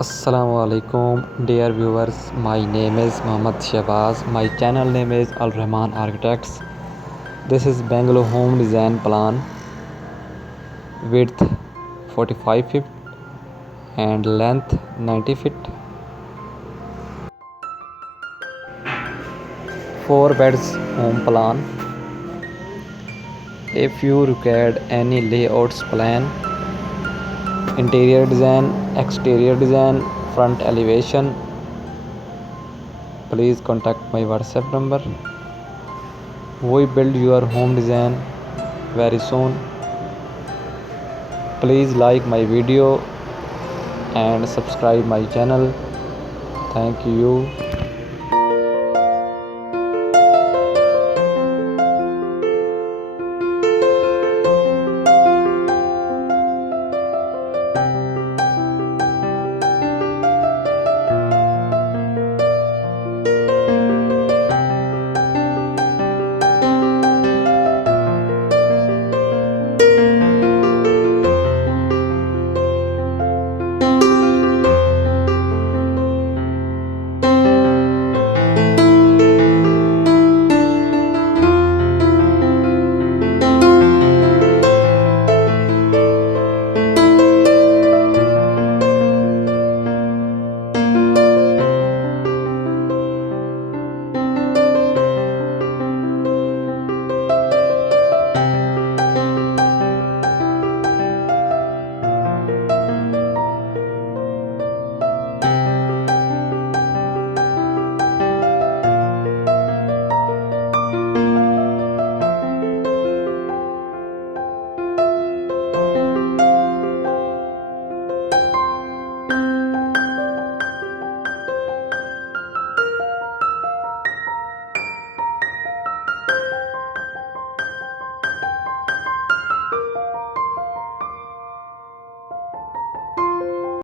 Assalamu alaikum dear viewers, my name is Mohammad Shahbaz. My channel name is Rehman Architects. This is Bangalore home design plan, width 45 feet and length 90 feet, 4 beds home plan. If you required any layouts plan, interior design, exterior design, front elevation, please contact my WhatsApp number. We build your home design very soon. Please like my video and subscribe my channel. Thank you.